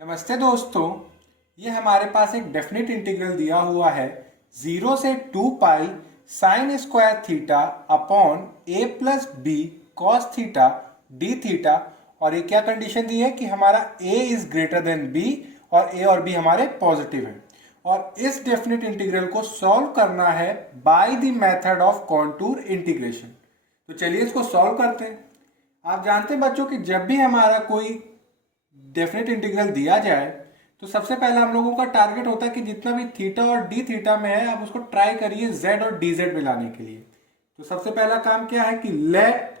नमस्ते दोस्तों। ये हमारे पास एक डेफिनेट इंटीग्रल दिया हुआ है 0 से 2 pi sine square theta upon a plus b cos theta d theta. और ये क्या कंडीशन दी है कि हमारा a is greater than b और a और b हमारे पॉजिटिव है। और इस डेफिनेट इंटीग्रल को सॉल्व करना है by the method of contour integration. तो चलिए इसको सॉल्व करते हैं। आप जानते हैं बच्चों कि जब भी हमारा कोई डेफिनेट इंटीग्रल दिया जाए तो सबसे पहले हम लोगों का टारगेट होता है कि जितना भी थीटा और डी थीटा में है आप उसको ट्राई करिए जेड और डी जेड में लाने के लिए। तो सबसे पहला काम क्या है कि लेट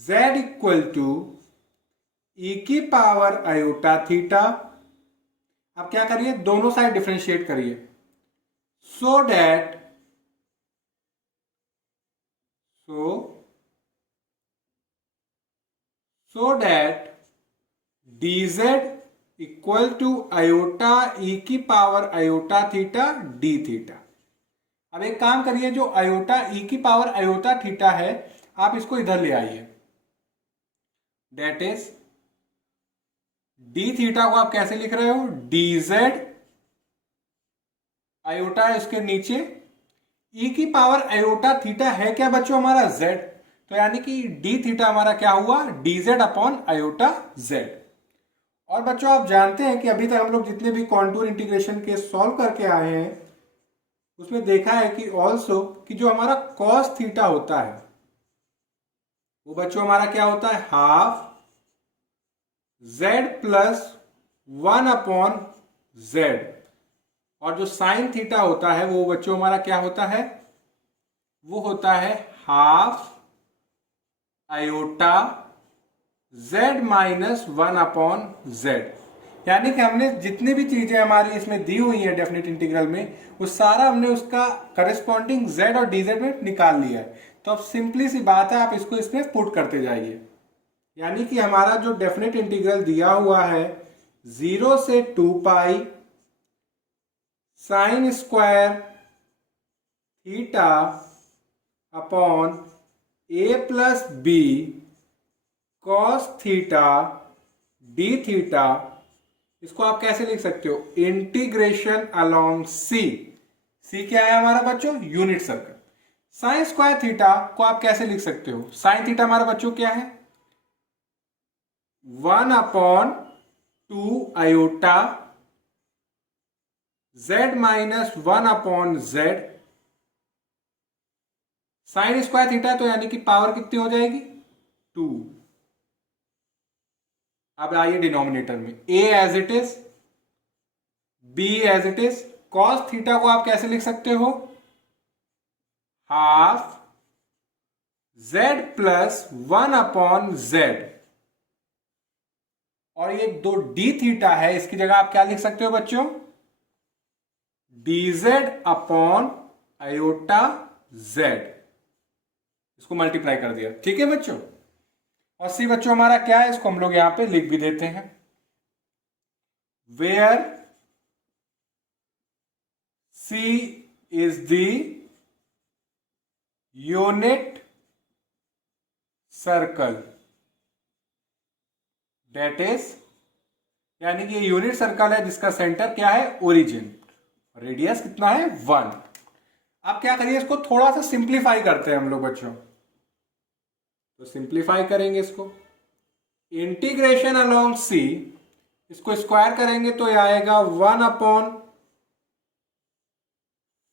z इक्वल टू ई की पावर आयोटा थीटा। अब क्या करिए, दोनों साइड डिफरेंशिएट करिए so that dz equal to iota e की power iota theta d theta. अब एक काम करिए, जो आयोटा ई की पावर आयोटा थीटा है आप इसको इधर ले आइए। डेट इज डी थीटा को आप कैसे लिख रहे हो, dz आयोटा है उसके नीचे, ई की पावर आयोटा थीटा है क्या बच्चों हमारा z, तो यानी कि डी थीटा हमारा क्या हुआ dz अपॉन आयोटा z। और बच्चों आप जानते हैं कि अभी तक हम लोग जितने भी कॉन्टूर इंटीग्रेशन के सॉल्व करके आए हैं उसमें देखा है कि ऑल्सो कि जो हमारा कॉस थीटा होता है वो बच्चों हमारा क्या होता है half z plus 1 upon z। और जो साइन थीटा होता है वो बच्चों हमारा क्या होता है, वो होता है half iota z minus 1 upon z। यानी कि हमने जितनी भी चीजें हमारी इसमें दी हुई है डेफिनेट इंटीग्रल में वो सारा हमने उसका करस्पॉन्डिंग z और dz में निकाल लिया है। तो अब सिंपली सी बात है, आप इसको इसमें पुट करते जाइए। यानी कि हमारा जो डेफिनेट इंटीग्रल दिया हुआ है 0 से 2 pi sine square theta upon a plus b cos theta d theta, इसको आप कैसे लिख सकते हो, इंटीग्रेशन अलोंग सी। सी क्या है हमारा बच्चों, unit circle. Sign square theta को आप कैसे लिख सकते हो, साइन थीटा हमारा बच्चों क्या है 1 upon 2 iota z minus 1 upon z। Sign square theta तो यानी कि पावर कितनी हो जाएगी 2। अब आइए डिनोमिनेटर में, a as it is, b as it is. Cos theta को आप कैसे लिख सकते हो, half z plus 1 upon z। और ये दो d थीटा है, इसकी जगह आप क्या लिख सकते हो बच्चों, dz अपॉन आयोटा z। इसको मल्टीप्लाई कर दिया, ठीक है बच्चों। और सी बच्चों हमारा क्या है, इसको हम लोग यहां पे लिख भी देते हैं, where C is the unit circle, that is, यानी कि ये यूनिट सर्कल है जिसका सेंटर क्या है ओरिजिन, रेडियस कितना है 1। अब क्या करिए, इसको थोड़ा सा सिंप्लीफाई करते हैं हम लोग बच्चों। तो सिंप्लीफाई करेंगे इसको, इंटीग्रेशन अलोंग सी, इसको स्क्वायर करेंगे तो ये आएगा 1 अपॉन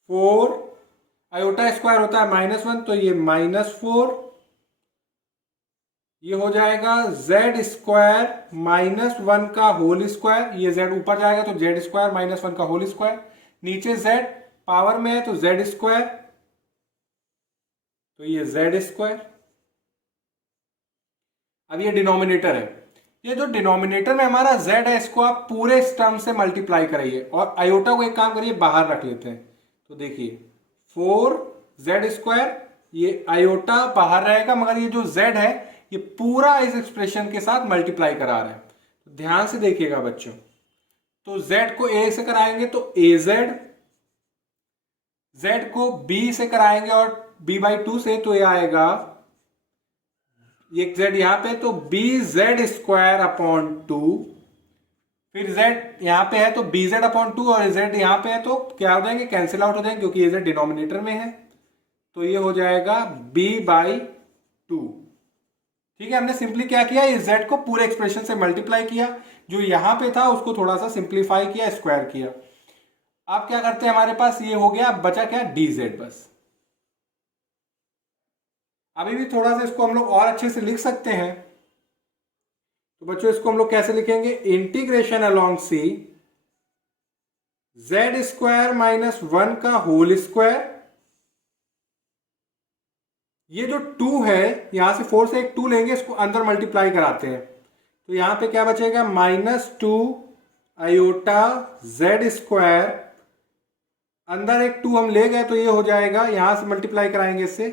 4, आयोटा स्क्वायर होता है -1 तो ये -4, ये हो जाएगा z स्क्वायर -1 का होल स्क्वायर, ये z ऊपर जाएगा तो z स्क्वायर -1 का होल स्क्वायर, नीचे z पावर में है तो z स्क्वायर, तो ये z स्क्वायर। अब ये डिनोमिनेटर है, ये जो डिनोमिनेटर में हमारा z है इसको आप पूरे इस टर्म से मल्टीप्लाई करिए और आयोटा को एक काम करिए बाहर रख लेते हैं। तो देखिए 4z स्क्वायर, ये आयोटा बाहर रहेगा मगर ये जो z है ये पूरा इस एक्सप्रेशन के साथ मल्टीप्लाई करा रहे हैं। तो ध्यान से देखिएगा बच्चों, तो z को a से कराएंगे तो az, z को b से कराएंगे और b/2 से तो ये आएगा ये z यहां पे तो bz² अपॉन 2, फिर z यहां पे है तो bz/2 और z यहां पे है तो क्या हो जाएंगे, कैंसिल आउट हो जाएंगे क्योंकि ये z डिनोमिनेटर में है, तो ये हो जाएगा b/2। ठीक है, हमने सिंपली क्या किया, इस z को पूरे एक्सप्रेशन से मल्टीप्लाई किया, जो यहां पे था उसको थोड़ा सा सिंप्लीफाई किया, स्क्वायर किया। अब क्या करते हैं, हमारे पास ये हो गया, बचा क्या, dz बस। अभी भी थोड़ा सा इसको हम लोग और अच्छे से लिख सकते हैं। तो बच्चों इसको हम लोग कैसे लिखेंगे, इंटीग्रेशन अलोंग सी z² - 1 का होल स्क्वायर, ये जो 2 है यहां से 4 से एक 2 लेंगे, इसको अंदर मल्टीप्लाई कराते हैं, तो यहां पे क्या बचेगा, -2 आयोटा z², अंदर एक 2 हम ले गए तो ये हो जाएगा, यहां से मल्टीप्लाई कराएंगे इससे,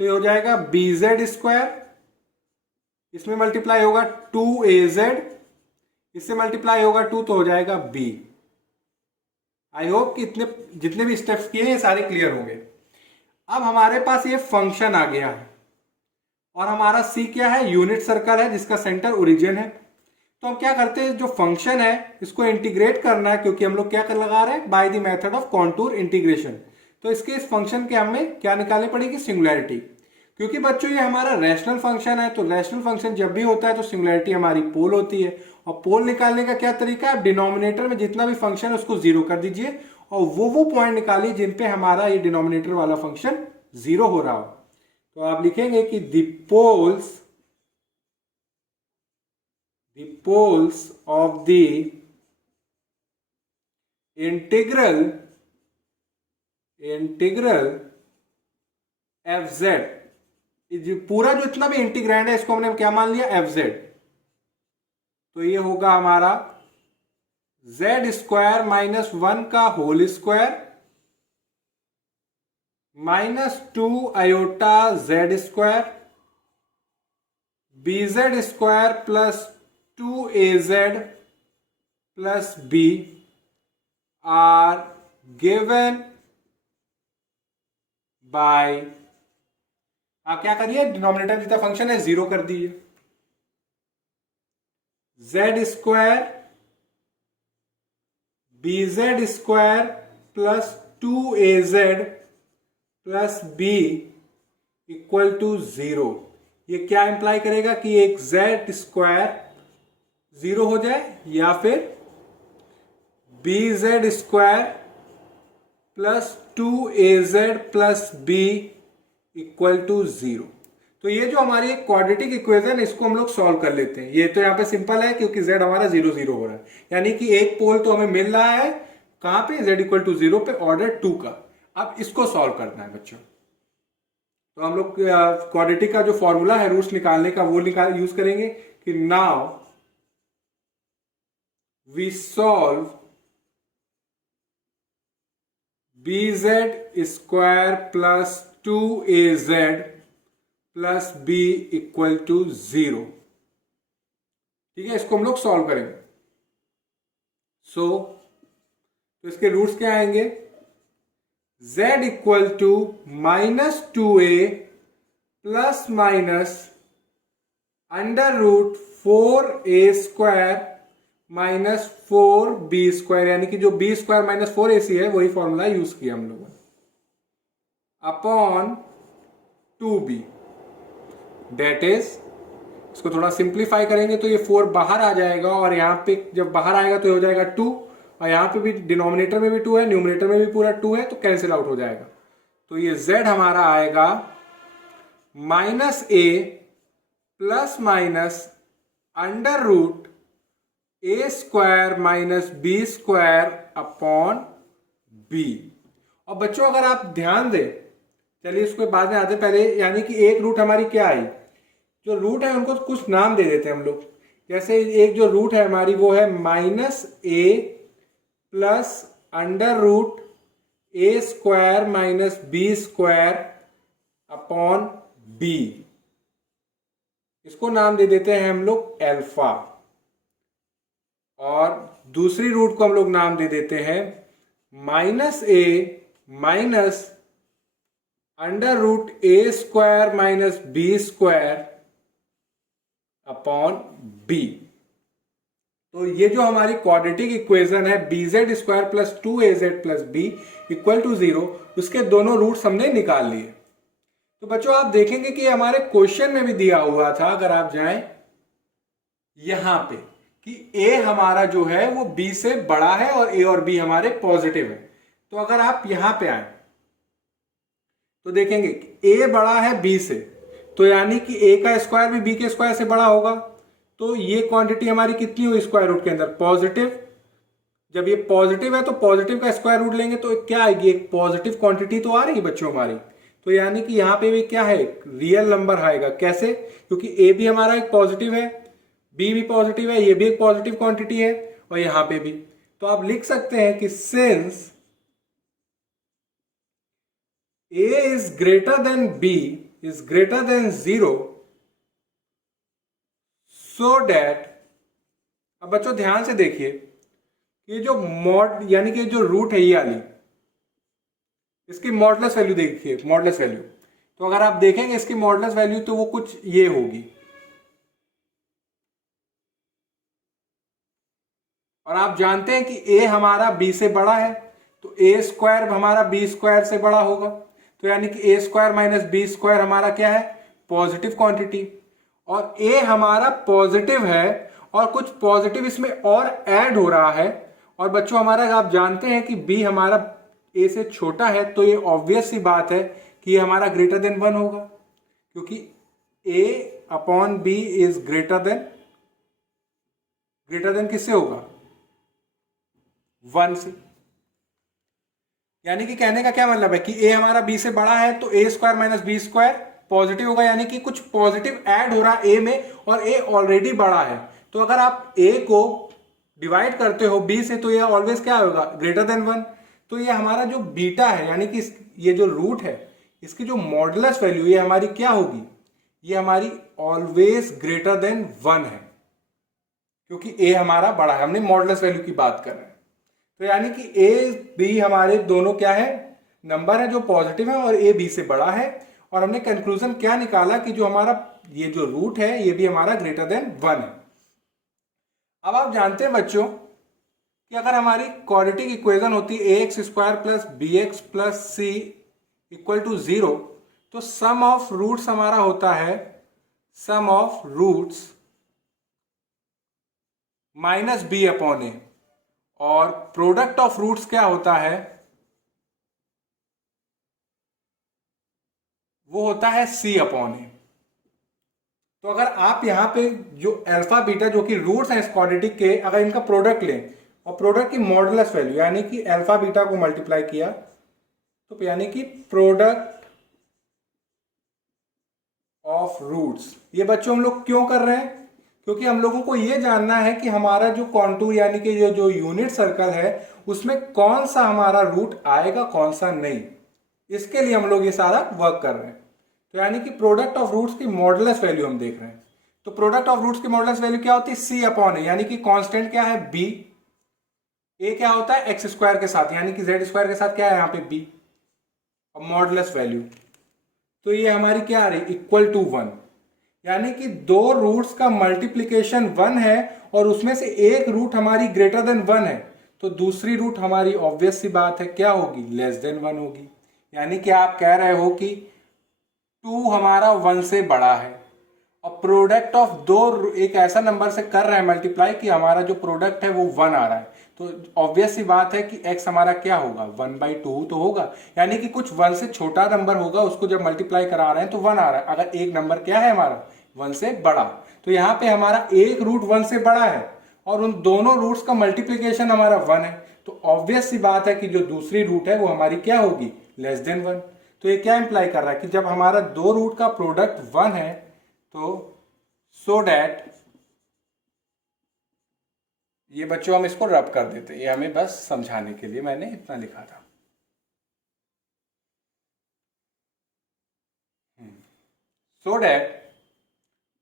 तो ये हो जाएगा bz², इसमें मल्टीप्लाई होगा 2az, इससे मल्टीप्लाई होगा 2 तो हो जाएगा b। आई होप कि इतने जितने भी स्टेप्स किए हैं सारे क्लियर होंगे। अब हमारे पास ये फंक्शन आ गया है और हमारा c क्या है, यूनिट सर्कल है जिसका सेंटर ओरिजिन है। तो हम क्या करते हैं, जो फंक्शन है इसको इंटीग्रेट करना है, क्योंकि हम लोग क्या कर लगा रहे हैं, bye the method of contour integration. तो इसके इस फंक्शन के हमें क्या निकालनी पड़ेगी, सिंगुलैरिटी। क्योंकि बच्चों ये हमारा रैशनल फंक्शन है, तो रैशनल फंक्शन जब भी होता है तो सिंगुलैरिटी हमारी पोल होती है, और पोल निकालने का क्या तरीका है, डिनोमिनेटर में जितना भी फंक्शन है उसको जीरो कर दीजिए और वो पॉइंट निकालिए जिन पे हमारा ये डिनोमिनेटर वाला फंक्शन जीरो हो रहा हो। तो आप लिखेंगे कि the poles of the integral fz, पूरा जो इतना भी इंटीग्रैंड है इसको हमने क्या मान लिया, fz। तो ये होगा हमारा z² - 1 का whole square -2 iota z² bz² plus 2az plus b are given by, आप क्या करिए, डिनोमिनेटर जितना फंक्शन है जीरो कर दीजिए, z² bz² plus 2az plus b equal to 0। ये क्या इंप्लाई करेगा कि एक z² 0 हो जाए या फिर bz² plus 2az plus b equal to 0। तो ये जो हमारी एक क्वाड्रेटिक इक्वेशन है इसको हम लोग सॉल्व कर लेते हैं। ये तो यहां पे सिंपल है क्योंकि z हमारा 0 0 हो रहा है, यानी कि एक पोल तो हमें मिल रहा है कहां पे, z इक्वल टू 0 पे, ऑर्डर 2 का। अब इसको सॉल्व करना है बच्चों, तो हम लोग क्वाड्रेटिक का जो फॉर्मूला है रूट्स निकालने का वो यूज करेंगे कि now we solve bz² plus 2az plus b equal to 0। ठीक है, इसको हम लोग सॉल्व करेंगे। तो इसके रूट्स क्या आएंगे, z equal to -2a plus minus √4a² minus 4b², यानी कि जो b² - 4ac है वही फॉर्मूला यूज किया हम लोगों ने, अपॉन 2b, दैट इज, इसको थोड़ा सिंप्लीफाई करेंगे तो ये 4 बाहर आ जाएगा और यहाँ पे जब बाहर आएगा तो हो जाएगा 2, और यहाँ पे भी डिनोमिनेटर में भी 2 है, न्यूमरेटर में भी पूरा 2 है, तो कैंसिल आउट हो जाएगा। तो ये z हमारा आएगा -a plus minus √a² minus b² upon b। और बच्चों अगर आप ध्यान दें, चलिए इसको बाद में आते पहले, यानी कि एक रूट हमारी क्या आई, जो रूट है उनको कुछ नाम दे देते हैं हम लोग। जैसे एक जो रूट है हमारी वो है -a plus √a² minus b² upon b, इसको नाम दे देते हैं हम लोग अल्फा। और दूसरी रूट को हम लोग नाम दे देते हैं -a minus √a² minus b² upon B. तो ये जो हमारी क्वाड्रेटिक इक्वेशन है bz² plus 2az plus B equal to 0, उसके दोनों रूट्स हमने निकाल लिए। तो बच्चों आप देखेंगे कि हमारे क्वेश्चन में भी दिया हुआ था, अगर आप जाएं यहां पे, कि a हमारा जो है वो b से बड़ा है और a और b हमारे पॉजिटिव है। तो अगर आप यहां पे आए तो देखेंगे कि a बड़ा है b से, तो यानी कि a का स्क्वायर भी b के स्क्वायर से बड़ा होगा। तो ये क्वांटिटी हमारी कितनी हुई स्क्वायर रूट के अंदर? पॉजिटिव। जब ये पॉजिटिव है तो पॉजिटिव का स्क्वायर रूट लेंगे तो क्या आएगी? एक पॉजिटिव क्वांटिटी तो आ रही है बच्चों हमारी। तो यानी कि यहां पे भी क्या है? रियल नंबर आएगा। कैसे? क्योंकि ए भी हमारा एक पॉजिटिव है, बी भी पॉजिटिव है, ये भी एक पॉजिटिव क्वांटिटी है, और यहां पे भी। तो आप लिख सकते हैं कि since A is greater than B is greater than 0, so that, अब बच्चों ध्यान से देखिए, ये जो मॉड यानी कि जो रूट है ये वाली, इसकी मॉडुलस वैल्यू देखिए, मॉडुलस वैल्यू। तो अगर आप देखेंगे इसकी मॉडुलस वैल्यू तो वो कुछ ये होगी, और आप जानते हैं कि a हमारा b से बड़ा है, तो a स्क्वायर हमारा b स्क्वायर से बड़ा होगा। तो यानी कि a square minus B square हमारा क्या है? Positive quantity. और a हमारा पॉजिटिव है और कुछ पॉजिटिव इसमें और ऐड हो रहा है। और बच्चों हमारा आप जानते हैं कि b हमारा a से छोटा है, तो ये ऑब्वियस सी बात है कि ये हमारा ग्रेटर देन 1 होगा, क्योंकि a upon b is greater then किससे होगा? 1 से। यानी कि कहने का क्या मतलब है कि a हमारा b से बड़ा है, तो a square minus B square positive होगा, यानी कि कुछ पॉजिटिव ऐड हो रहा है a में, और a ऑलरेडी बड़ा है। तो अगर आप a को डिवाइड करते हो b से, तो ये ऑलवेज क्या होगा? Greater than 1। तो ये हमारा जो बीटा है, यानी कि ये जो रूट है, इसकी जो मॉडुलस वैल्यू ये हमारी क्या होगी? ये हमारी ऑलवेज ग्रेटर देन 1 है, क्योंकि a हमारा बड़ा है। हमने मॉडुलस वैल्यू की बात कर रहे हैं। तो यानी कि a b हमारे दोनों क्या है? नंबर है जो पॉजिटिव है, और a b से बड़ा है। और हमने कंक्लूजन क्या निकाला कि जो हमारा ये जो रूट है ये भी हमारा ग्रेटर देन 1 है। अब आप जानते हैं बच्चों कि अगर हमारी क्वाड्रेटिक इक्वेशन होती है ax² plus bx plus c equal to 0, तो सम ऑफ रूट्स हमारा होता है sum of roots minus b upon a, और प्रोडक्ट ऑफ रूट्स क्या होता है? वो होता है सी अपॉन ए। तो अगर आप यहां पे जो अल्फा बीटा जो कि रूट्स हैं इस क्वाड्रेटिक के, अगर इनका प्रोडक्ट लें और प्रोडक्ट की मॉडुलस वैल्यू यानी कि अल्फा बीटा को मल्टीप्लाई किया, तो यानी कि प्रोडक्ट ऑफ रूट्स। ये बच्चों हम लोग क्यों कर रहे हैं? क्योंकि हम लोगों को ये जानना है कि हमारा जो कॉन्टूर यानी कि जो यूनिट सर्कल है उसमें कौन सा हमारा रूट आएगा, कौन सा नहीं। इसके लिए हम लोग ये सारा वर्क कर रहे हैं। तो यानी कि प्रोडक्ट ऑफ रूट्स की मॉडुलस वैल्यू हम देख रहे हैं। तो प्रोडक्ट ऑफ रूट्स की मॉडुलस वैल्यू क्या होती है? सी अपॉन ए, यानी कि कांस्टेंट क्या है? बी। ए क्या होता है? एक्स स्क्वायर के साथ, यानी कि जेड स्क्वायर के साथ क्या है यहाँ पे? बी। और मॉडुलस वैल्यू तो ये हमारी क्या आ रही? Equal to 1। यानी कि दो रूट्स का मल्टीप्लीकेशन 1 है, और उसमें से एक रूट हमारी ग्रेटर देन 1 है, तो दूसरी रूट हमारी ऑब्वियस सी बात है क्या होगी? लेस देन 1 होगी। यानी कि आप कह रहे हो कि 2 हमारा 1 से बड़ा है, और प्रोडक्ट ऑफ दो एक ऐसा नंबर से कर रहे हैं मल्टीप्लाई कि हमारा जो प्रोडक्ट है वो 1 आ रहा है। तो ऑब्वियस सी बात है कि x हमारा क्या होगा? 1/2 तो होगा। यानी कि कुछ 1 से छोटा नंबर होगा, उसको जब मल्टीप्लाई करा रहे हैं तो 1 आ रहा है। अगर एक नंबर क्या है हमारा? 1 से बड़ा। तो यहाँ पे हमारा एक रूट 1 से बड़ा है, और उन दोनों रूट्स का मल्टीप्लीकेशन हमारा 1 है। तो ऑब्वियस सी बात है कि जो दूसरी रूट है वो हमारी क्या होगी? Less than 1। तो ये क्या इंप्लाई कर रहा है कि जब हमारा दो रूट का प्रोडक्ट 1 है, तो सो डैट, ये बच्चों हम इसको रब कर देते हैं, ये हमें बस समझाने के लिए मैंने इतना लिखा था। So that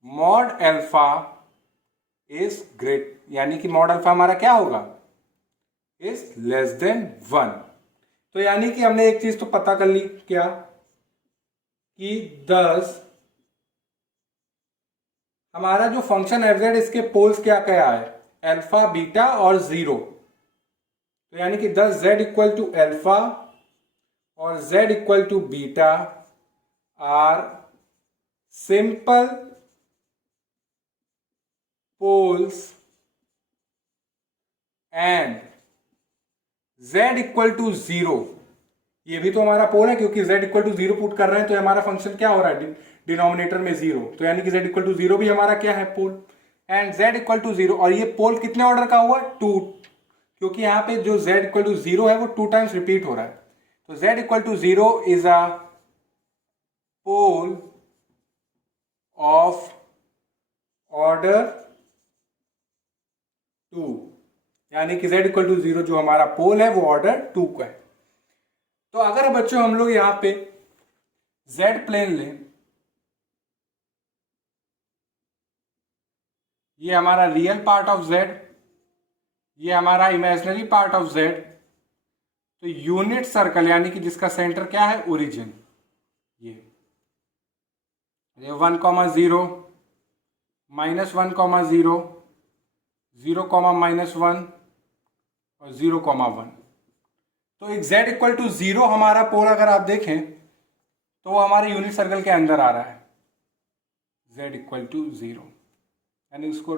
mod alpha is great, यानी कि मॉड अल्फा हमारा क्या होगा? Is less than 1। तो यानी कि हमने एक चीज तो पता कर ली, क्या? कि 10 हमारा जो फंक्शन एफ जेड, इसके पोल्स क्या क्या है, अल्फा, बीटा और जीरो। तो यानी कि the z equal to alpha और z equal to beta are simple poles and z equal to zero. ये भी तो हमारा पोल है, क्योंकि z equal to zero put कर रहे हैं तो हमारा फंक्शन क्या हो रहा है, डिनोमिनेटर में जीरो, तो यानी कि z इक्वल टू जीरो भी हमारा क्या है, pole. And z equal to zero, और ये पोल कितने ऑर्डर का हुआ, टू, क्योंकि यहाँ पे जो z इक्वल टू जीरो है वो टू टाइम्स रिपीट हो रहा है। तो z equal to zero is a pole of order two, यानी कि z इक्वल टू जीरो जो हमारा पोल है वो ऑर्डर टू का है। तो अगर बच्चों हम लोग यहां पे z प्लेन लें, ये हमारा रियल पार्ट ऑफ z, ये हमारा इमेजिनरी पार्ट ऑफ z, तो यूनिट सर्कल यानी कि जिसका सेंटर क्या है, ओरिजिन, ये 1,0 -1,0 0,-1 और 0,1। तो एक z इक्वल टू जीरो हमारा पोल अगर आप देखें तो वो हमारे यूनिट सर्कल के अंदर आ रहा है, z इक्वल टू जीरो, यानी उसको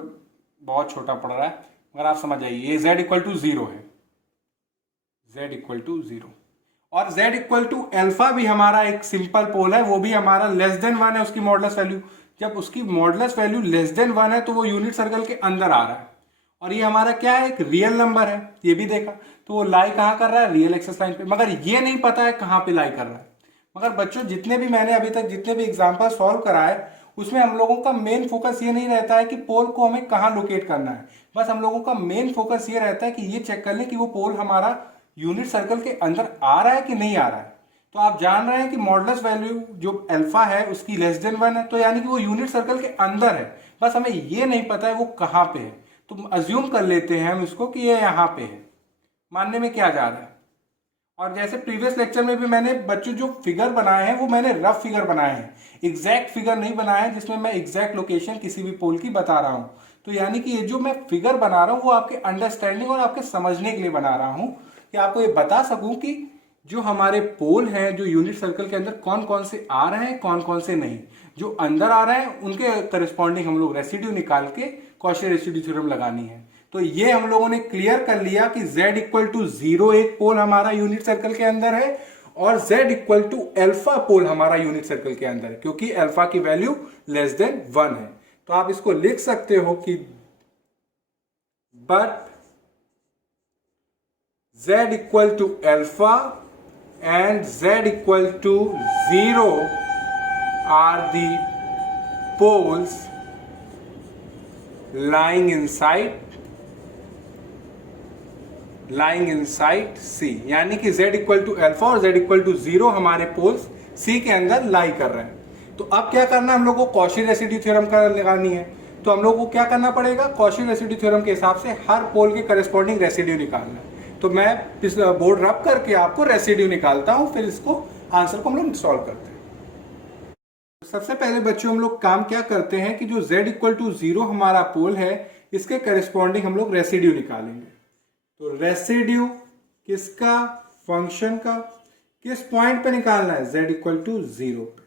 बहुत छोटा पड़ रहा है, अगर आप समझ आइए, ये z इक्वल टू जीरो है, z इक्वल टू जीरो। और z इक्वल टू अल्फा भी हमारा एक सिंपल पोल है, वो भी हमारा लेस देन वन है उसकी मॉडुलस वैल्यू। जब उसकी modulus value less than one है तो वो यूनिट सर्कल के अंदर आ रहा है, और ये हमारा क्या है, एक रियल नंबर है, ये भी देखा, तो वो लाई कहाँ कर रहा है, रियल एक्सिस लाइन पे, मगर ये नहीं पता है कहाँ पे लाई कर रहा है। मगर बच्चों जितने भी मैंने अभी तक जितने भी एग्जाम्पल सॉल्व कराए, उसमें हम लोगों का मेन फोकस ये नहीं रहता है कि पोल को हमें कहाँ लोकेट करना है, बस हम लोगों का मेन फोकस ये रहता है कि ये चेक कर ले कि वो पोल हमारा यूनिट सर्कल के अंदर आ रहा है कि नहीं आ रहा है। तो आप जान रहे हैं कि मॉडुलस वैल्यू जो अल्फा है उसकी लेस देन वन है, तो यानी कि वो यूनिट सर्कल के अंदर है, बस हमें ये नहीं पता है वो कहाँ पे है। तो अज्यूम कर लेते हैं हम इसको कि ये यहाँ पे है, मानने में क्या जा रहा है। और जैसे प्रीवियस लेक्चर में भी मैंने बच्चों जो फिगर बनाए हैं वो मैंने रफ फिगर बनाए हैं, एग्जैक्ट फिगर नहीं बनाए हैं जिसमें मैं एग्जैक्ट लोकेशन किसी भी पोल की बता रहा हूँ। तो यानी कि ये जो मैं फिगर बना रहा हूँ वो आपके अंडरस्टैंडिंग और आपके समझने के लिए बना रहा हूँ, कि आपको ये बता सकूं कि जो हमारे पोल हैं जो यूनिट सर्कल के अंदर कौन कौन से आ रहे हैं, कौन कौन से नहीं। जो अंदर आ रहे हैं उनके करस्पॉन्डिंग हम लोग रेसिड्यू निकाल के कॉची रेसिड्यू थ्योरम लगानी है। तो ये हम लोगों ने क्लियर कर लिया कि z इक्वल टू जीरो एक पोल हमारा यूनिट सर्कल के अंदर है, और z इक्वल टू अल्फा पोल हमारा यूनिट सर्कल के अंदर है, क्योंकि अल्फा की वैल्यू लेस देन वन है। तो आप इसको लिख सकते हो कि but z equal to alpha and z equal to 0 are the poles lying inside C, यानी कि z इक्वल टू अल्फा और z इक्वल टू जीरो हमारे पोल्स C के अंदर लाई कर रहे हैं। तो अब क्या करना है, हम लोग को कॉची रेसिड्यू थ्योरम का लगानी है। तो हम लोग को क्या करना पड़ेगा, कॉची रेसिड्यू थ्योरम के हिसाब से हर पोल के करस्पॉन्डिंग रेसिड्यू निकालना है। तो मैं इस बोर्ड रब करके आपको रेसिड्यू निकालता हूं, फिर इसको आंसर को हम लोग सॉल्व करते हैं। सबसे पहले बच्चों हम लोग काम क्या करते हैं कि जो z इक्वल टू जीरो हमारा पोल है इसके करस्पॉन्डिंग हम लोग रेसिड्यू निकालेंगे। तो रेसिड्यू किसका, फंक्शन का, किस पॉइंट पे निकालना है, z इक्वल टू जीरो पे।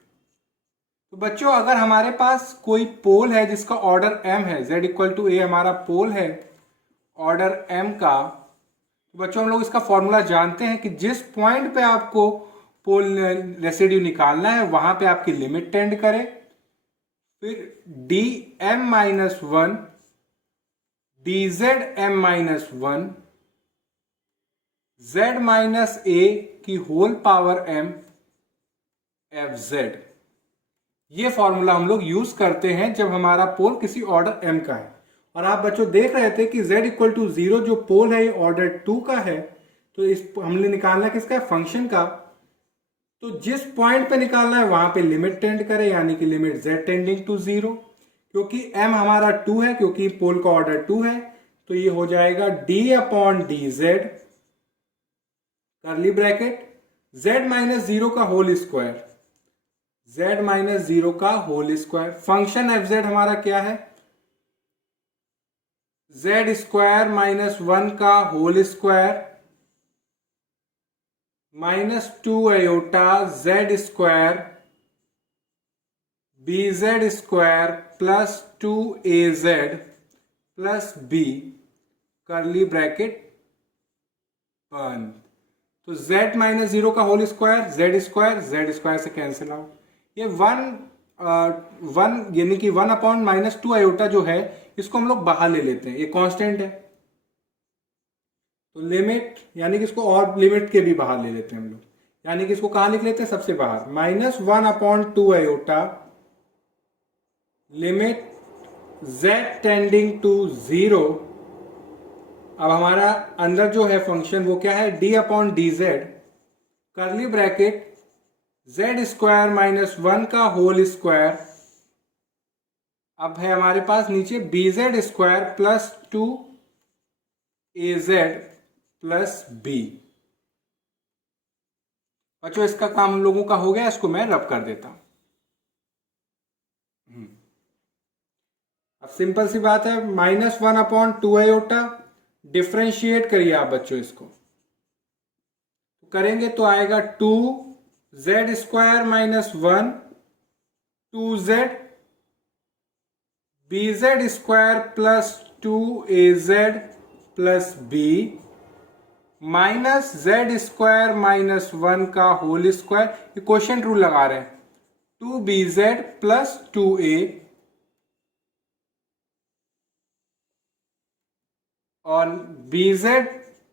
तो बच्चों अगर हमारे पास कोई पोल है जिसका ऑर्डर m है, z इक्वल टू a हमारा पोल है ऑर्डर m का, तो बच्चों हम लोग इसका फॉर्मूला जानते हैं कि जिस पॉइंट पे आपको पोल रेसिड्यू निकालना है वहां पे आपकी लिमिट टेंड करे, फिर dm minus one dzm minus one z minus a की होल पावर m fz, ये फॉर्मूला हम लोग यूज करते हैं जब हमारा पोल किसी ऑर्डर m का है। और आप बच्चों देख रहे थे कि z इक्वल टू जीरो जो पोल है ये ऑर्डर टू का है, तो इस हमने निकालना किसका है, फंक्शन का। तो जिस पॉइंट पे निकालना है वहां पे लिमिट टेंड करे, यानी कि limit z tending to zero, क्योंकि m हमारा टू है, क्योंकि पोल का ऑर्डर टू है, तो ये हो जाएगा d upon d z curly bracket z minus zero का whole square, z minus zero का whole square. Function f z हमारा क्या है, जेड स्क्वायर माइनस 1 का whole square minus 2 iota Z square B z square plus 2 a z plus b curly bracket बंद। तो z minus 0 का whole square z square से cancel out. ये one यानी कि 1 अपॉन -2 आयोटा जो है इसको हम लोग बाहर ले लेते हैं, ये कांस्टेंट है तो लिमिट यानी कि इसको और लिमिट के भी बाहर ले लेते हैं हम लोग, यानी कि इसको कहाँ लिख लेते हैं सबसे बाहर -1/2 iota limit z tending to 0। अब हमारा अंदर जो है फंक्शन वो क्या है d/dz करली ब्रैकेट z स्क्वायर माइनस 1 का होल स्क्वायर। अब है हमारे पास नीचे bz square plus 2 az plus b। बच्चों इसका काम हम लोगों का हो गया, इसको मैं रब कर देता हूं। अब सिंपल सी बात है -1/2 आयोटा डिफ्रेंशिएट करिए आप बच्चों इसको, तो करेंगे तो आएगा 2z square minus 1 2z bz square plus 2az plus b minus z square minus 1 का होल स्क्वायर। ये क्वेश्चन रूल लगा रहे हैं 2bz प्लस 2a और bz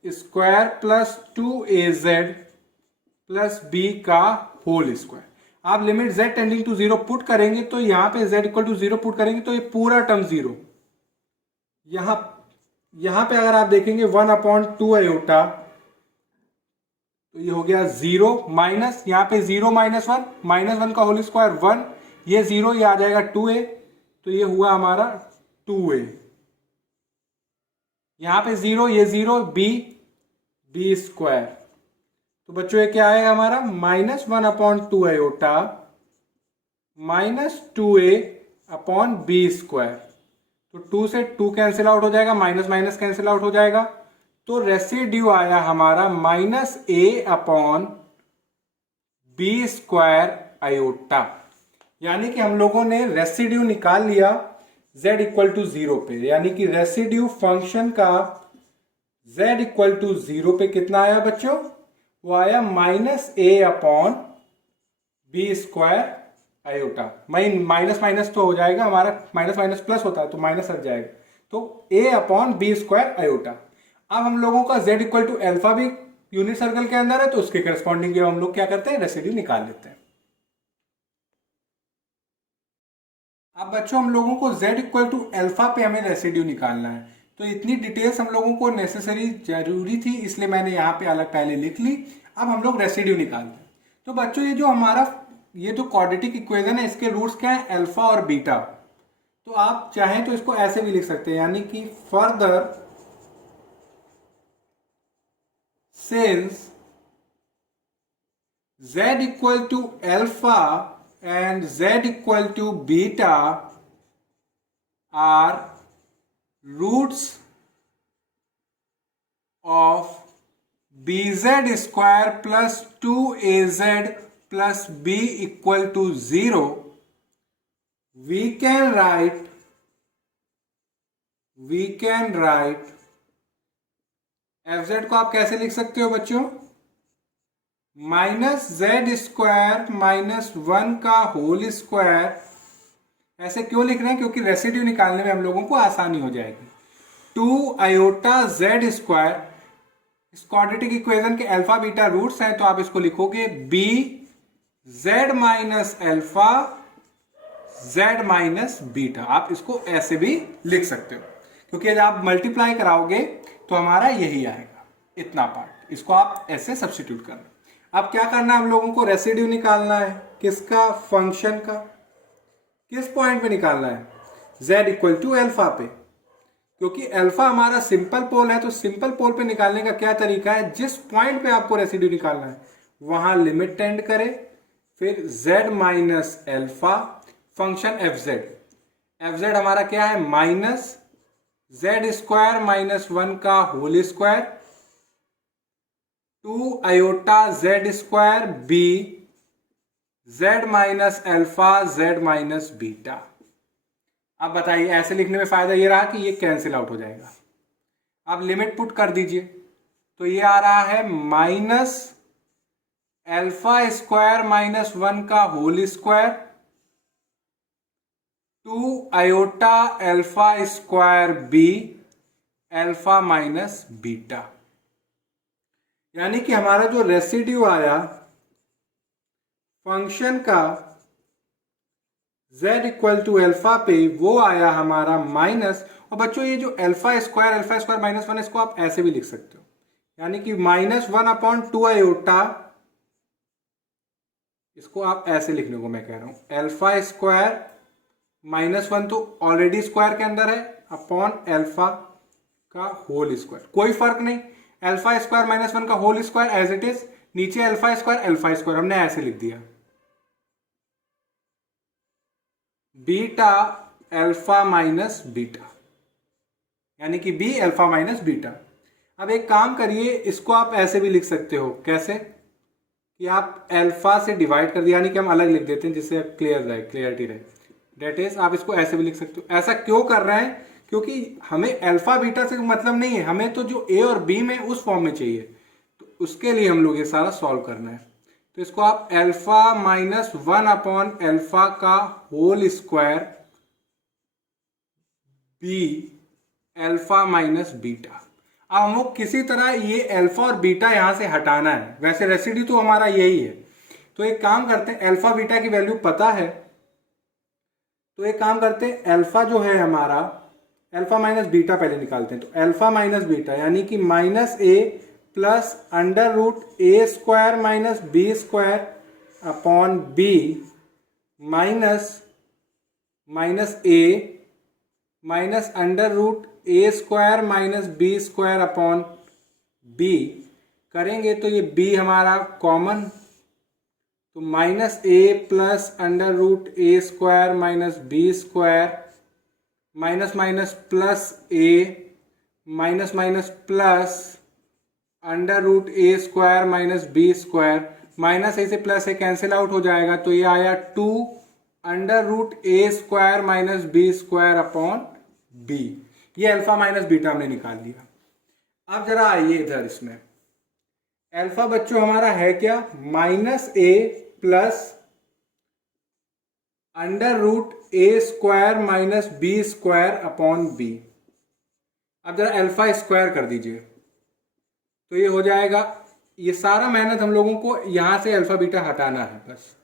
square plus 2az plus b का होल स्क्वायर। आप limit z tending to 0 put करेंगे तो यहां पे z इक्वल टू 0 पुट करेंगे तो ये पूरा टर्म 0। यहां पे अगर आप देखेंगे 1/2 आयोटा तो ये हो गया 0 माइनस यहां पे 0 -1 का होल स्क्वायर 1, ये 0 ये आ जाएगा 2a तो ये हुआ हमारा 2a। यहां पे 0 ये 0 b स्क्वायर तो बच्चों ये क्या आएगा हमारा -1/2 iota minus 2a upon b square. तो 2 से 2 कैंसिल आउट हो जाएगा, माइनस माइनस कैंसिल आउट हो जाएगा, तो रेसिड्यू आया हमारा -a upon b square iota. यानी कि हम लोगों ने रेसिड्यू निकाल लिया z इक्वल टू 0 पे, यानी कि रेसिड्यू फंक्शन का z इक्वल टू 0 पे कितना आया बच्चों, वो आया -a upon b square iota. Minus minus तो हो जाएगा हमारा, माइनस माइनस प्लस होता है तो माइनस हट जाएगा, तो a upon b square iota. अब हम लोगों का z इक्वल टू अल्फा भी यूनिट सर्कल के अंदर है तो उसके करस्पॉन्डिंग हम लोग क्या करते हैं रेसिड्यू निकाल लेते हैं। अब बच्चों हम लोगों को z इक्वल टू अल्फा पे हमें रेसिड्यू निकालना है, तो इतनी डिटेल्स हम लोगों को नेसेसरी जरूरी थी इसलिए मैंने यहाँ पे अलग पहले लिख ली। अब हम लोग रेसिड्यू निकालते हैं। तो बच्चों ये जो हमारा ये जो क्वाड्रेटिक इक्वेशन है इसके रूट्स क्या है अल्फा और बीटा, तो आप चाहें तो इसको ऐसे भी लिख सकते हैं, यानी कि further since z equal to alpha and z equal to beta are roots of bz square plus 2az plus b equal to 0, we can write fz को आप कैसे लिख सकते हो बच्चों, -z स्क्वायर माइनस 1 का होल स्क्वायर। ऐसे क्यों लिख रहे हैं, क्योंकि रेसिड्यू निकालने में हम लोगों को आसानी हो जाएगी। 2 आयोटा z स्क्वायर, इस क्वाड्रेटिक इक्वेशन के अल्फा बीटा रूट्स हैं तो आप इसको लिखोगे b z minus alpha z minus beta. आप इसको ऐसे भी लिख सकते हो, क्योंकि यदि आप मल्टीप्लाई कराओगे तो हमारा यही आएगा इतना पार्ट, इसको आप ऐसे सब्स्टिट्यूट करना। अब क्या करना है हम लोगों को रेसिड्यू निकालना है, किसका, फंक्शन का। किस पॉइंट पे निकालना है, z इक्वल टू अल्फा पे, क्योंकि अल्फा हमारा सिंपल पोल है तो सिंपल पोल पे निकालने का क्या तरीका है, जिस पॉइंट पे आपको रेसिड्यू निकालना है वहां लिमिट टेंड करे, फिर z minus alpha function fz हमारा क्या है जेड स्क्वायर माइनस 1 का whole square 2 iota Z square B Z minus alpha Z minus beta. अब बताइए ऐसे लिखने में फायदा ये रहा कि ये कैंसिल आउट हो जाएगा। अब लिमिट पुट कर दीजिए तो ये आ रहा है माइनस अल्फा स्क्वायर माइनस 1 का whole square 2 iota alpha square B alpha minus beta. यानी कि हमारा जो रेसिड्यू आया फंक्शन का z इक्वल टू अल्फा पे वो आया हमारा माइनस। और बच्चों ये जो अल्फा स्क्वायर माइनस 1 इसको आप ऐसे भी लिख सकते हो, यानी कि -1/2 इसको आप ऐसे लिखने को मैं कह रहा हूं अल्फा स्क्वायर -1 तो ऑलरेडी स्क्वायर के अंदर है अपॉन अल्फा का होल स्क्वायर, कोई फर्क नहीं, अल्फा स्क्वायर -1 का whole square as it is, नीचे अल्फा स्क्वायर हमने ऐसे लिख दिया बीटा अल्फा माइनस बीटा, यानी कि बी अल्फा माइनस बीटा। अब एक काम करिए, इसको आप ऐसे भी लिख सकते हो, कैसे कि आप अल्फा से डिवाइड कर दिया, यानी कि हम अलग लिख देते हैं जिससे क्लियरिटी रहे। डेट इज आप इसको ऐसे भी लिख सकते हो। ऐसा क्यों कर रहे हैं? क्योंकि हमें अल्फा बीटा से मतलब नहीं है, हमें तो जो ए और बी में उस फॉर्म में चाहिए, तो उसके लिए हम लोग ये सारा सॉल्व करना है। तो इसको आप अल्फा -1/अल्फा का whole square B alpha minus beta. अब हम लोग किसी तरह ये अल्फा और बीटा यहां से हटाना है, वैसे रेसिड्यू तो हमारा यही है। तो एक काम करते हैं, अल्फा बीटा की वैल्यू पता है, तो एक काम करते हैं अल्फा जो है हमारा, अल्फा माइनस बीटा पहले निकालते हैं। तो अल्फा माइनस बीटा यानी कि -a plus √a² minus b² upon b minus -a minus √a² minus b² upon b करेंगे तो ये b हमारा कॉमन, तो -a plus √a² minus b² minus minus plus a minus minus plus √a² minus b² minus a से plus a cancel out हो जाएगा, तो ये आया 2 √a² minus b² upon b। ये अल्फा माइनस बीटा हमने निकाल लिया। अब जरा आइए इधर, इसमें अल्फा बच्चों हमारा है क्या, -a plus √a² minus b² upon b। अब जरा अल्फा स्क्वायर कर दीजिए तो ये हो जाएगा, ये सारा मेहनत हम लोगों को यहां से अल्फा बीटा हटाना है बस।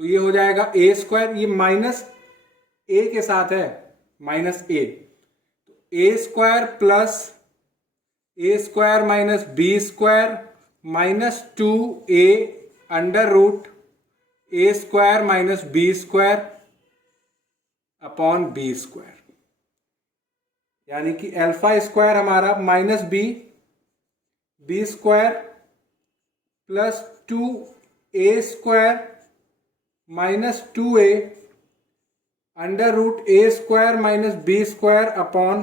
तो ये हो जाएगा a², ये माइनस a के साथ है -a, तो a² plus a² minus b² minus 2a √a² minus b² upon b², यानी कि अल्फा स्क्वायर हमारा -b² plus 2a² minus 2a √a² minus b² upon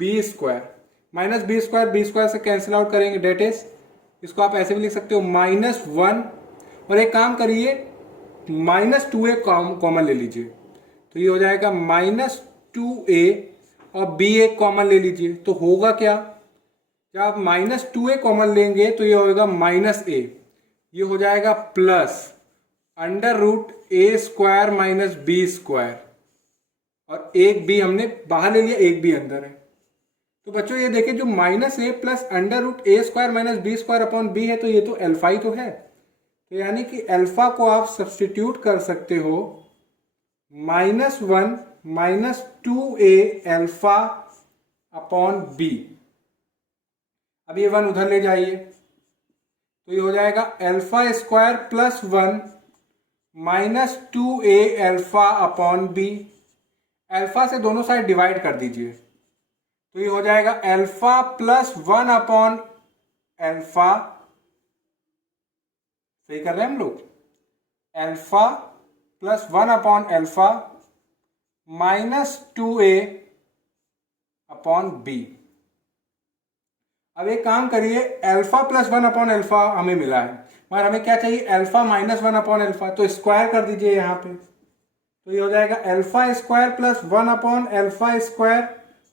b², minus b² से कैंसिल आउट करेंगे, date is इसको आप ऐसे भी लिख सकते हो -1। और एक काम करिए -2a कॉमन ले लीजिए, तो ये हो जाएगा -2a और b एक कॉमन ले लीजिए, तो होगा क्या, जब आप -2a कॉमन लेंगे तो ये होगा -a, ये हो जाएगा प्लस √a² माइनस b², और एक b हमने बाहर ले लिया, एक b अंदर है। तो बच्चों ये देखिए जो -a plus √a² minus b² upon b है, तो ये तो अल्फा ही तो है। तो यानी कि अल्फा को आप सब्सटीट्यूट कर सकते हो -1 minus 2a alpha upon b। अब ये 1 उधर ले जाइए तो ये हो जाएगा अल्फा² plus 1 minus 2a alpha upon b। Alpha से दोनों साइड डिवाइड कर दीजिए तो ये हो जाएगा अल्फा प्लस 1 अपॉन अल्फा, सही कर रहे हैं हम लोग, alpha plus 1 upon alpha minus 2a upon B. अब एक काम करिए, अल्फा प्लस 1 अपॉन अल्फा हमें मिला है, मगर हमें क्या चाहिए, अल्फा माइनस 1 अपॉन अल्फा, तो स्क्वायर कर दीजिए यहाँ पे। तो ये हो जाएगा alpha square plus 1 upon alpha square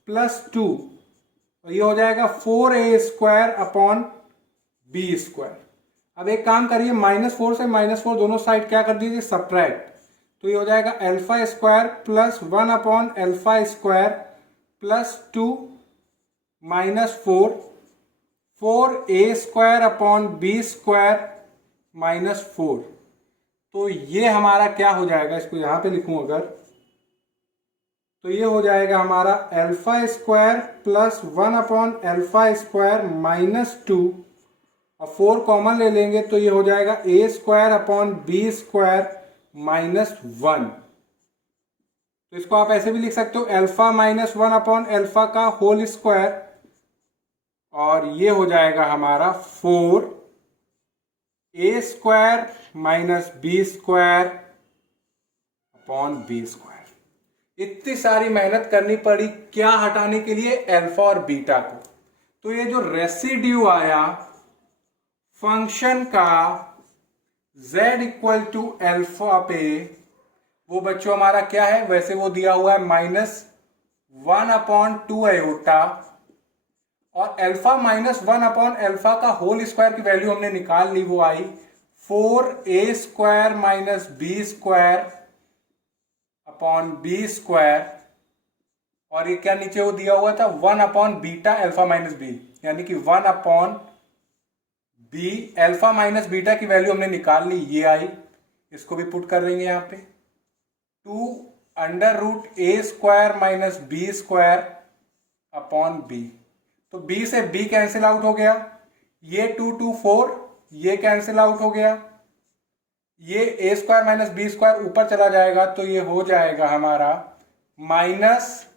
plus 2, और ये हो जाएगा 4a square upon B square. अब एक काम करिए, -4 से -4 दोनों साइड क्या कर दीजिए, सब्ट्रैक्ट। तो ये हो जाएगा alpha square plus 1 upon alpha square plus 2 -4, 4a square upon B square -4। तो ये हमारा क्या हो जाएगा, इसको यहां पे लिखूं अगर, तो ये हो जाएगा हमारा alpha square plus 1 upon alpha square -2, और 4 कॉमन ले लेंगे तो ये हो जाएगा a square upon B square -1। तो इसको आप ऐसे भी लिख सकते हो, अल्फा -1 अपॉन अल्फा का होल स्क्वायर, और ये हो जाएगा हमारा 4a square minus B square upon B square. इतनी सारी मेहनत करनी पड़ी क्या हटाने के लिए, अल्फा और बीटा को। तो ये जो रेसिड्यू आया फंक्शन का z इक्वल टू अल्फा पे, वो बच्चों हमारा क्या है, वैसे वो दिया हुआ है -1 अपॉन 2 आयोटा, और अल्फा -1 अपॉन अल्फा का होल स्क्वायर की वैल्यू हमने निकाल ली, वो आई 4a square minus B square upon B square, और ये क्या नीचे वो दिया हुआ था 1 upon beta alpha minus B, यानी कि 1 upon B, alpha minus beta की वैल्यू हमने निकाल ली, ये आई। इसको भी पुट कर देंगे यहाँ पे, 2 under root a square minus B square upon B. तो b से b कैंसिल आउट हो गया, ये 2 4, ये कैंसिल आउट हो गया, ये a square minus B square ऊपर चला जाएगा, तो ये हो जाएगा हमारा minus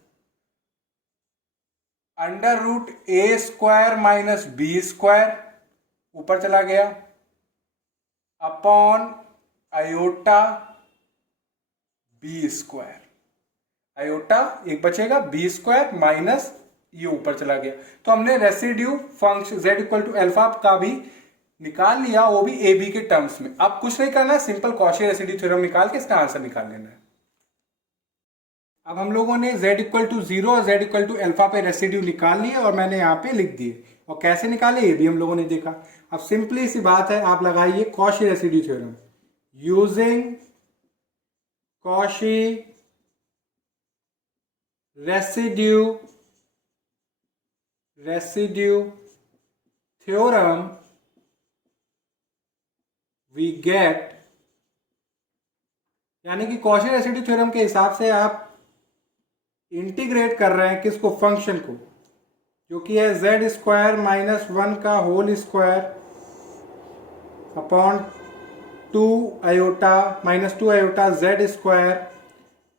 under root a square minus B square ऊपर चला गया upon iota B square, iota एक बचेगा बी स्क्वायर माइनस ये ऊपर चला गया। तो हमने residue function z equal to alpha का भी निकाल लिया, वो भी ए बी के टर्म्स में। अब कुछ नहीं करना है, सिंपल कॉची रेसिड्यू थ्योरम निकाल के इसका आंसर निकाल लेना है। अब हम लोगों ने z इक्वल टू 0 और z इक्वल टू अल्फा पे रेसिड्यू निकाल लिए, और मैंने यहाँ पे लिख दिए, और कैसे निकाले ये भी हम लोगों ने देखा। अब सिंपली सी बात है, आप लगाइए Cauchy residue theorem using Cauchy residue theorem we get, यानी कि कॉची रेसिड्यू थ्योरम के हिसाब से आप इंटीग्रेट कर रहे हैं किसको, फंक्शन को, जो कि है z स्क्वायर माइनस 1 का whole square upon 2 iota minus 2 iota z square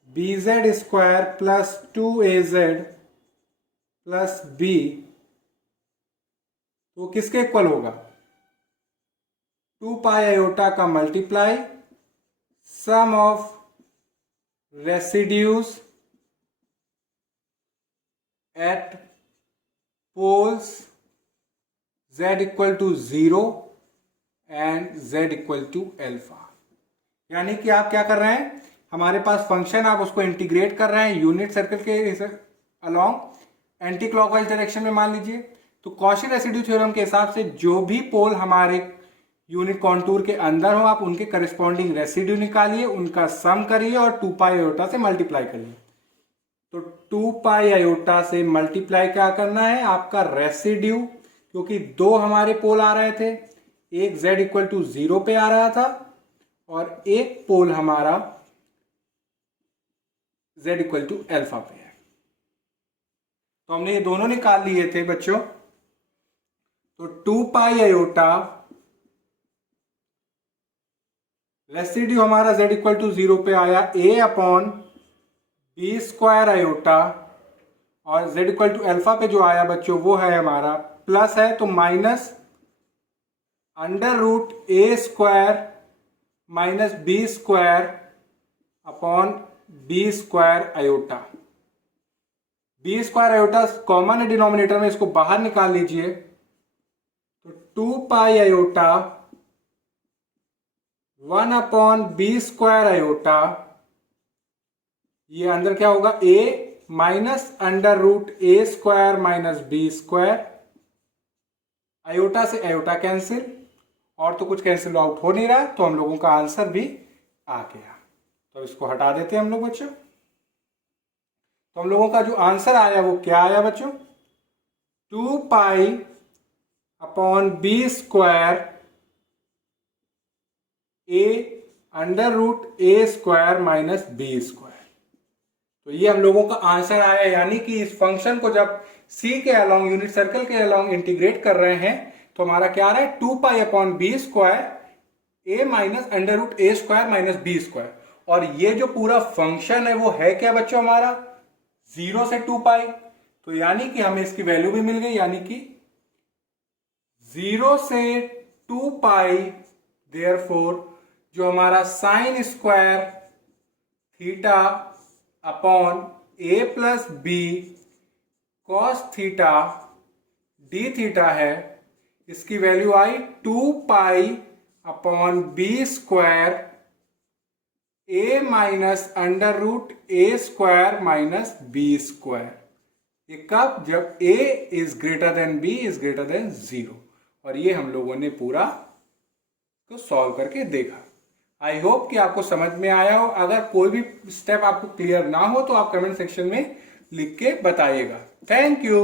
bz square plus 2az plus b, तो किसके इक्वल होगा, 2 पाई आयोटा का multiply sum of residues at poles z equal to 0 and z equal to alpha. यानी कि आप क्या कर रहे हैं, हमारे पास फंक्शन, आप उसको इंटीग्रेट कर रहे हैं यूनिट सर्कल के अलोंग एंटी क्लॉकवाइज डायरेक्शन में मान लीजिए। तो कॉची रेसिड्यू थ्योरम के हिसाब से जो भी पोल हमारे यूनिट कॉन्टूर के अंदर हो, आप उनके करस्पॉन्डिंग रेसिड्यू निकालिए, उनका सम करिए और 2 पाई आयोटा से मल्टीप्लाई करिए। तो 2 पाई आयोटा से मल्टीप्लाई क्या करना है, आपका रेसिड्यू, क्योंकि दो हमारे पोल आ रहे थे, एक z इक्वल टू 0 पे आ रहा था और एक पोल हमारा z इक्वल टू अल्फा पे है। तो हमने ये दोनों निकाल लिए थे बच्चों। तो 2 पाई आयोटा रेसिड्यू हमारा z इक्वल टू 0 पे आया a upon B square iota, और z इक्वल टू अल्फा पे जो आया बच्चों वो है हमारा प्लस है, तो minus under root a square minus B square upon B square iota. B square iota common है डिनोमिनेटर में, इसको बाहर निकाल लीजिए। तो 2 pi iota 1 upon B square iota, ये अंदर क्या होगा, a minus under root a square minus B square. Iota से आयोटा कैंसिल, और तो कुछ कैंसिल आउट हो नहीं रहा, तो हम लोगों का आंसर भी आ गया। तो इसको हटा देते हैं हम लोग बच्चों। तो हम लोगों का जो आंसर आया वो क्या आया बच्चों, 2 pi upon B square A under root a square minus B square. तो ये हम लोगों का आंसर आया, यानी कि इस फंक्शन को जब सी के अलोंग, यूनिट सर्कल के अलोंग इंटीग्रेट कर रहे हैं तो हमारा क्या आ रहा है, 2 pi upon B square a minus under root a square minus B square. और ये जो पूरा फंक्शन है वो है क्या बच्चों हमारा, 0 से 2 पाई। तो यानी कि हमें इसकी वैल्यू भी मिल गई, यानी कि 0 से 2 पाई, देयरफॉर जो हमारा sine square theta upon a plus b cos theta d theta है, इसकी वैल्यू आई 2 pi upon B square a minus under root a square minus B square. ये कब, जब a is greater than b is greater than 0। और ये हम लोगों ने पूरा को सॉल्व करके देखा। आई होप कि आपको समझ में आया हो। अगर कोई भी स्टेप आपको क्लियर ना हो तो आप कमेंट सेक्शन में लिख के बताइएगा। Thank you.